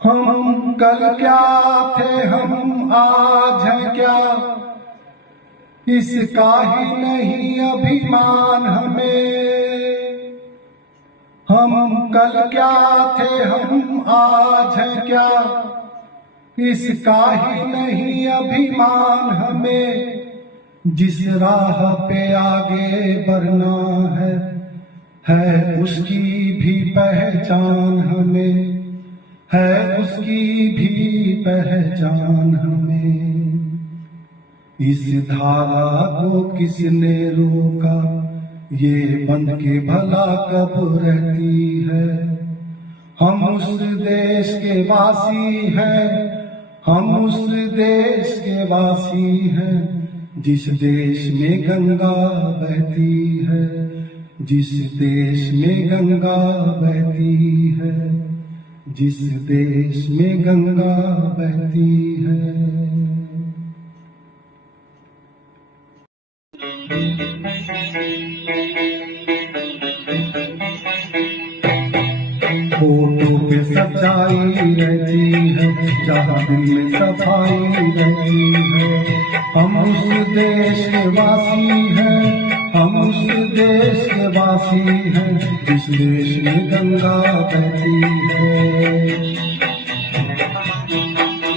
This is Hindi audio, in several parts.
हम कल क्या थे हम आज हैं क्या, इसका ही नहीं अभिमान हमें। हम कल क्या थे हम आज हैं क्या, इसका ही नहीं अभिमान हमें। जिस राह पे आगे बढ़ना है उसकी भी पहचान हमें, है उसकी भी पहचान हमें। इस धारा को किसने रोका, ये बंद के भला कब रहती है। हम उस देश के वासी हैं, हम उस देश के वासी हैं, जिस देश में गंगा बहती है, जिस देश में गंगा बहती है, जिस देश में गंगा बहती है। फोटो पे सच्चाई रहती है, जहाँ दिल में सफाई रहती है। हम उस देश के वासी हैं, हम उस देश के वासी हैं, जिस देश में गंगा बहती है।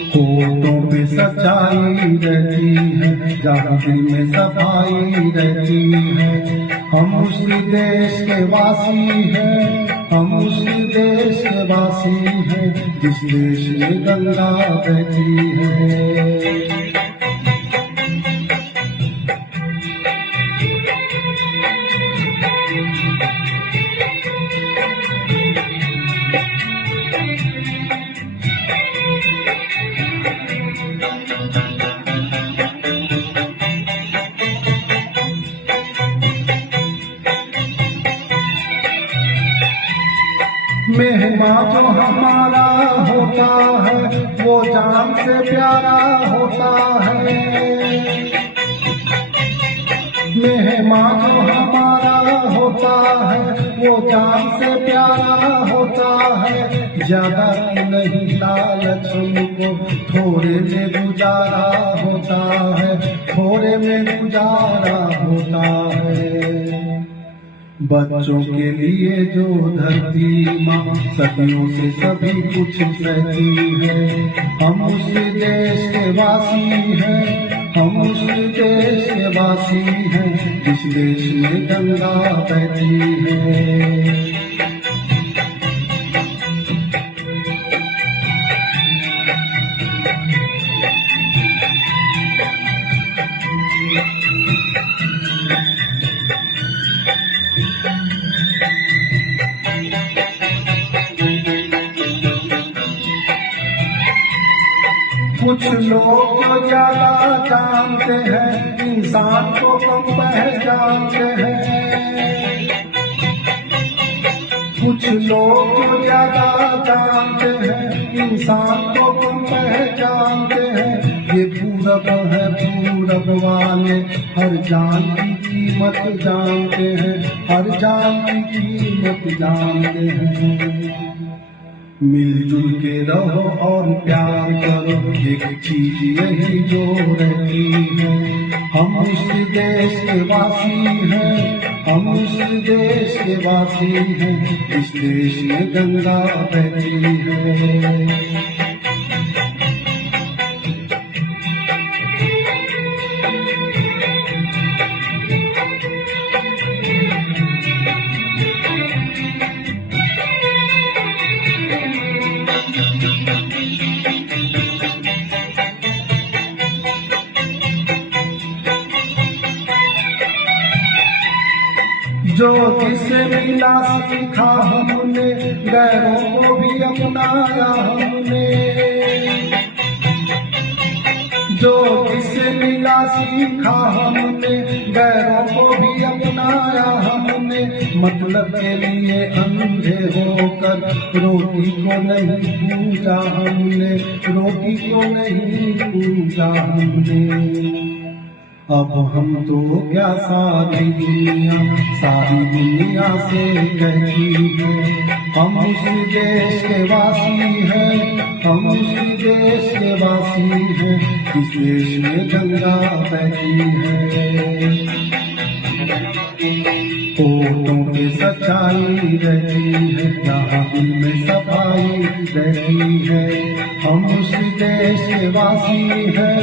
फोटो पे सच्चाई रहती है, जहाँ दिल में सफाई रहती है। हम उस देश के वासी हैं, हम उस देश के वासी हैं, जिस देश में गंगा बहती है। मेहमान जो हमारा होता है, वो जान से प्यारा होता है। मेहमान जो हमारा होता है, वो जान से प्यारा होता है। ज्यादा नहीं लालच हमको, थोड़े में गुजारा होता है, थोड़े में गुजारा होता है। बच्चों के लिए जो धरती माँ सदियों से सभी कुछ सहती है। हम उस देश के वासी हैं, हम उस देश के वासी हैं, जिस देश में गंगा बहती है। कुछ लोग जो ज्यादा जानते हैं, इंसान को कम पहचानते हैं। कुछ लोग जो ज्यादा जानते हैं, इंसान को कम पहचानते हैं। ये पूरब है, पूरब वाले हर जान की कीमत जानते हैं, हर जान की कीमत जानते हैं। मिलजुल के रहो और प्यार करो, एक चीज यही जो रहती है। हम उस देश के वासी हैं, हम उस देश के वासी हैं, इस देश में गंगा बहती है। जो जिसे मिला सीखा हमने, गैरों को भी अपनाया हमने। जो जिसे मिला सीखा हमने, गैरों को भी अपनाया हमने। मतलब के लिए अंधे होकर रोटी को नहीं पूजा हमने, रोटी को नहीं पूजा हमने। अब हम तो क्या सारी दुनिया से कहती है हम उस देश के वासी हैं, हम उस देश के वासी हैं जिस देश में गंगा बहती है। होठों पे सच्चाई रहती है, यहाँ दिल में सफाई रहती है। हम उस देश के वासी हैं,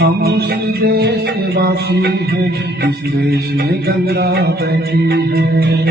हम उस देश के वासी हैं जिस देश में गंगा बहती है।